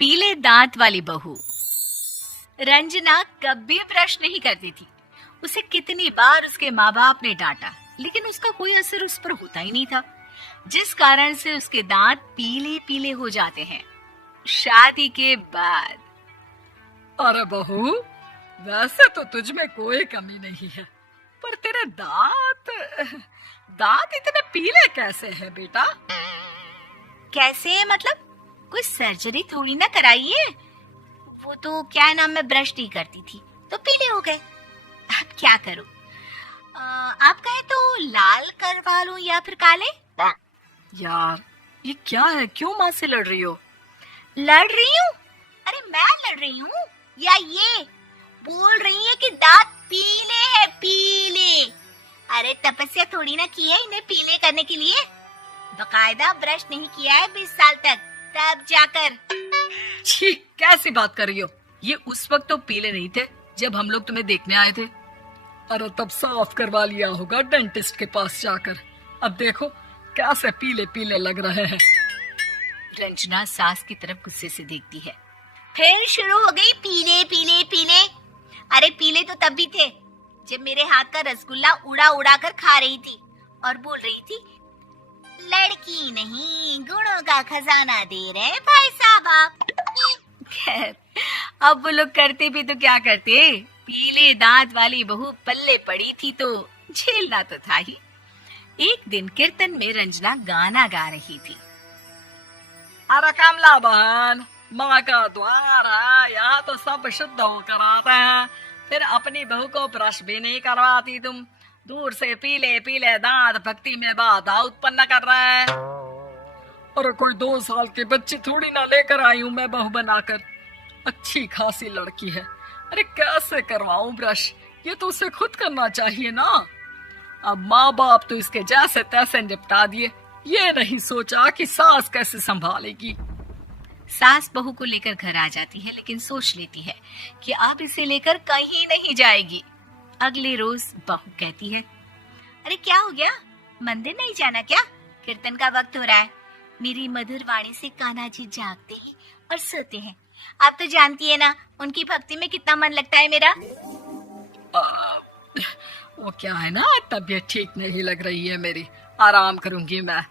पीले दांत वाली बहू। रंजना कभी ब्रश नहीं करती थी। उसे कितनी बार उसके माँ बाप ने डांटा, लेकिन उसका कोई असर उस पर होता ही नहीं था, जिस कारण से उसके दांत पीले पीले हो जाते हैं। शादी के बाद। अरे बहू, वैसे तो तुझ में कोई कमी नहीं है, पर तेरे दांत दांत इतने पीले कैसे हैं बेटा? कैसे मतलब? कोई सर्जरी थोड़ी ना कराई है। वो तो क्या नाम, मैं ब्रश नहीं करती थी तो पीले हो गए। अब क्या करूं? आप कहे तो लाल करवा लूं या फिर काले? यार ये क्या है, क्यों माँ से लड़ रही हो? लड़ रही हूँ? अरे मैं लड़ रही हूँ या ये बोल रही है कि दांत पीले हैं, पीले। अरे तपस्या थोड़ी ना की है इन्हें पीले करने के लिए। बकायदा ब्रश नहीं किया है 20 साल तक, तब जाकर। छी, कैसी बात कर रही हो? ये उस वक्त तो पीले नहीं थे जब हम लोग तुम्हें देखने आए थे। अरे तब साफ करवा लिया होगा डेंटिस्ट के पास जाकर। अब देखो कैसे पीले पीले लग रहे हैं। रंजना सास की तरफ गुस्से से देखती है। फिर शुरू हो गई पीले पीले पीले। अरे पीले तो तब भी थे जब मेरे हाथ का रसगुल्ला उड़ा उड़ा कर खा रही थी और बोल रही थी, लड़की नहीं गुणों का खजाना दे रहे भाई साहब आप। खैर, अब वो लोग करते भी तो क्या करते, पीले दांत वाली बहू पल्ले पड़ी थी तो झेलना तो था ही। एक दिन कीर्तन में रंजना गाना गा रही थी। अरे कमला बहन, माँ का द्वार है, यहाँ तो सब शुद्ध होकर आते हैं, फिर अपनी बहू को ब्रश भी नहीं करवाती तुम। दूर से पीले पीले दांत भक्ति में बाधा उत्पन्न कर रहे हैं। अरे कोई 2 साल के बच्ची थोड़ी ना लेकर आई हूँ मैं बहू बनाकर। अच्छी खासी लड़की है, अरे कैसे करवाऊं ब्रश? ये तो उसे खुद करना चाहिए ना। अब माँ बाप तो इसके जैसे तैसे निपटा दिए, ये नहीं सोचा कि सास कैसे संभालेगी। सास बहू को लेकर घर आ जाती है, लेकिन सोच लेती है कि अब इसे लेकर कहीं नहीं जाएगी। अगले रोज बहू कहती है, अरे क्या हो गया, मंदिर नहीं जाना क्या? कीर्तन का वक्त हो रहा है। मेरी मधुर वाणी से कान्हा जी जागते हैं और सोते हैं। आप तो जानती है ना उनकी भक्ति में कितना मन लगता है मेरा। वो क्या है ना, तबीयत ठीक नहीं लग रही है मेरी, आराम करूंगी मैं।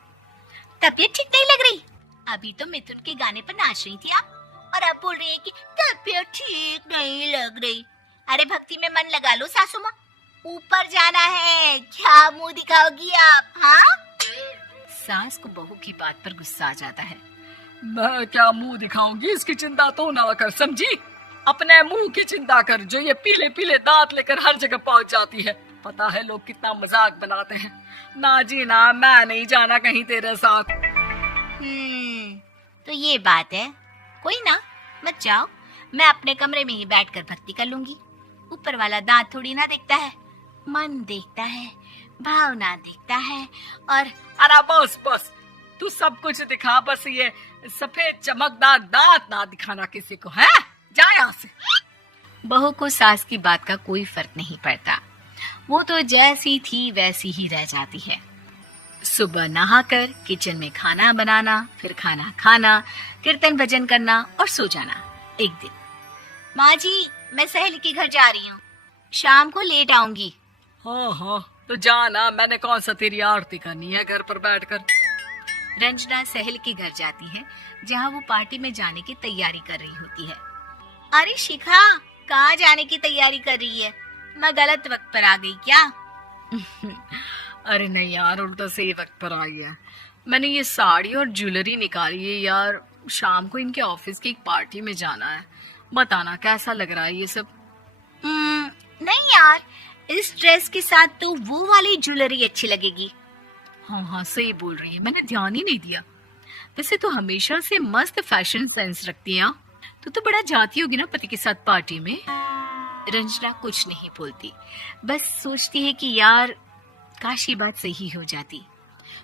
तबीयत ठीक नहीं लग रही? अभी तो मिथुन के गाने पर नाच रही थी आप, और अब बोल रही है कि तबीयत ठीक नहीं लग रही। अरे भक्ति में मन लगा लो सासू माँ, ऊपर जाना है, क्या मुंह दिखाओगी आप? हाँ? सास को बहू की बात पर गुस्सा आ जाता है। मैं क्या मुंह दिखाऊंगी, इसकी चिंता तो ना कर, समझी? अपने मुंह की चिंता कर, जो ये पीले पीले दांत लेकर हर जगह पहुंच जाती है। पता है लोग कितना मजाक बनाते हैं। ना जी ना, मैं नहीं जाना कहीं तेरे साथ। तो ये बात है। कोई ना, मत जाओ, मैं अपने कमरे में ही बैठकर भक्ति कर लूंगी। ऊपर वाला दांत थोड़ी ना देखता है, मन देखता है, भावना देखता है। और अरे बस बस, तू सब कुछ दिखा, बस ये सफेद चमकदार दांत ना दिखाना किसी को, है? जा यहाँ से। बहू को सास की बात का कोई फर्क नहीं पड़ता। वो तो जैसी थी वैसी ही रह जाती है। सुबह नहाकर किचन में खाना बनाना, फिर खाना खाना, कीर्तन भजन करना और सो जाना। एक दिन, माँ जी मैं सहेली के घर जा रही हूँ, शाम को लेट आऊंगी। हाँ हाँ, तो जाना, मैंने कौन सा तेरी आरती करनी है घर पर बैठकर। रंजना सहेली के घर जाती है, जहाँ वो पार्टी में जाने की तैयारी कर रही होती है। अरे शिखा, कहाँ जाने की तैयारी कर रही है? मैं गलत वक्त पर आ गई क्या? अरे नहीं यार, उल्टा सही वक्त पर आ गया। मैंने ये साड़ी और ज्वेलरी निकाली है यार, शाम को इनके ऑफिस की एक पार्टी में जाना है। बताना कैसा लग रहा है ये सब? नहीं यार, इस ड्रेस के साथ तो वो वाली ज्वेलरी अच्छी लगेगी। हाँ हाँ सही बोल रही है, मैंने ध्यान ही नहीं दिया। वैसे तो हमेशा से मस्त फैशन सेंस रखती है। तो बड़ा जाती होगी ना पति के साथ पार्टी में। रंजना कुछ नहीं बोलती, बस सोचती है कि यार काश ये बात सही हो जाती।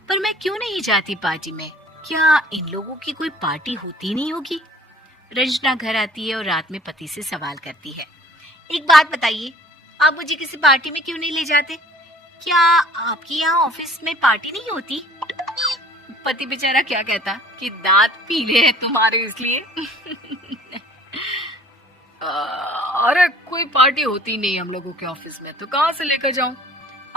पर मैं क्यों नहीं जाती पार्टी में? क्या इन लोगों की कोई पार्टी होती नहीं होगी? रंजना घर आती है और रात में पति से सवाल करती है, एक बात बताइए, आप मुझे किसी पार्टी में क्यों नहीं ले जाते? क्या आपकी यहाँ ऑफिस में पार्टी नहीं होती? पति बेचारा क्या कहता कि दांत पीले हैं तुम्हारे इसलिए। अरे कोई पार्टी होती नहीं हम लोगों के ऑफिस में, तो कहाँ से लेकर जाऊं?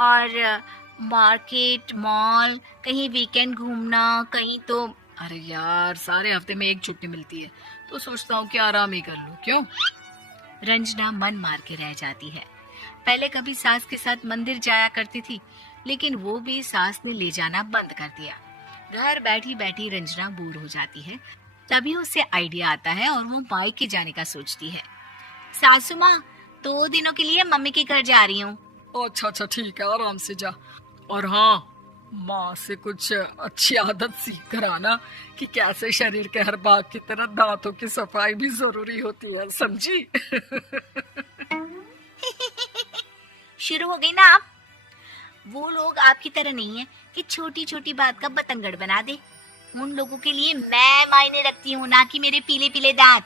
और मार्केट, मॉल, कहीं वीकेंड घूमना, कहीं तो। अरे यार, सारे हफ्ते में एक छुट्टी मिलती है, तो सोचता हूँ कि आराम ही कर लूं। क्यों? रंजना मन मार के रह जाती है। पहले कभी सास के साथ मंदिर जाया करती थी, लेकिन वो भी सास ने ले जाना बंद कर दिया। घर बैठी बैठी रंजना बोर हो जाती है। तभी उसे आइडिया आता है और वो मायके जाने का सोचती है। सासू माँ, 2 दिनों के लिए मम्मी के घर जा रही हूँ। अच्छा अच्छा, ठीक है, आराम से जा। और हाँ, माँ से कुछ अच्छी आदत सीख कर आना कि कैसे शरीर के हर भाग की तरह दांतों की सफाई भी जरूरी होती है, समझी? शुरू हो गई ना आप? वो लोग आपकी तरह नहीं है कि छोटी छोटी बात का बतंगड़ बना दे। उन लोगों के लिए मैं मायने रखती हूँ, ना कि मेरे पीले पीले दांत।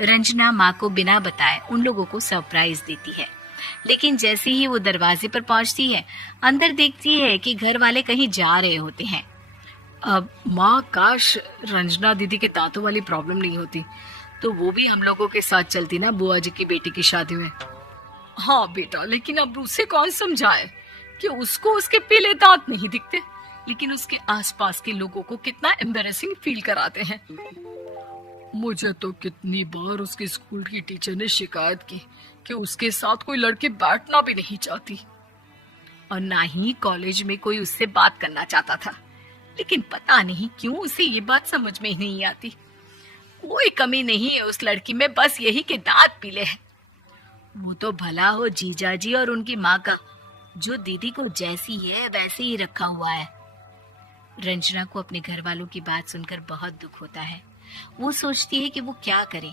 रंजना माँ को बिना बताए उन लोगों को सरप्राइज देती है, लेकिन जैसे ही वो दरवाजे पर पहुंचती है, अंदर देखती है कि घर वाले कहीं जा रहे होते हैं। अब माँ, काश रंजना दीदी के दांतों वाली प्रॉब्लम नहीं होती, तो वो भी हम लोगों के साथ चलती ना बुआ जी की बेटी की शादी में। हाँ बेटा, लेकिन अब उसे कौन समझाए कि उसको उसके पीले दांत नहीं दिखते, लेकिन उसके आसपास के लोगों को कितना एम्बैरेसिंग फील कराते हैं। मुझे तो कितनी बार उसके स्कूल की टीचर ने शिकायत की कि उसके साथ कोई लड़की बैठना भी नहीं चाहती, और ना ही कॉलेज में कोई उससे बात करना चाहता था। लेकिन पता नहीं क्यों उसे ये बात समझ में ही नहीं आती। कोई कमी नहीं है उस लड़की में, बस यही कि दांत पीले हैं। वो तो भला हो जीजा जी और उनकी माँ का, जो दीदी को जैसी है वैसे ही रखा हुआ है। रंजना को अपने घर वालों की बात सुनकर बहुत दुख होता है। वो सोचती है कि वो क्या करे,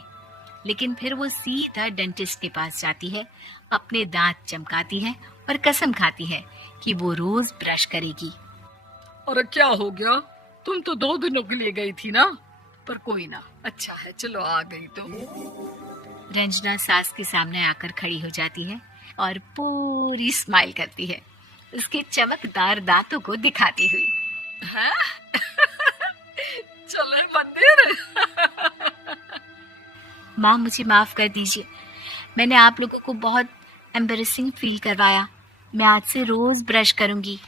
लेकिन फिर वो सीधा डेंटिस्ट के पास जाती है, अपने दांत चमकाती है और कसम खाती है कि वो रोज ब्रश करेगी। अरे क्या हो गया? तुम तो 2 दिनों के लिए गई थी ना? पर कोई ना, अच्छा है, चलो आ गई तो। रंजना सास के सामने आकर खड़ी हो जाती है और पूरी स्माइल करती है, उसके चमकदार दांतों को दिखाती हुई। हैं? चले मंदिर? माँ, मुझे माफ कर दीजिए, मैंने आप लोगों को बहुत एम्बैरेसिंग फील करवाया। मैं आज से रोज ब्रश करूंगी।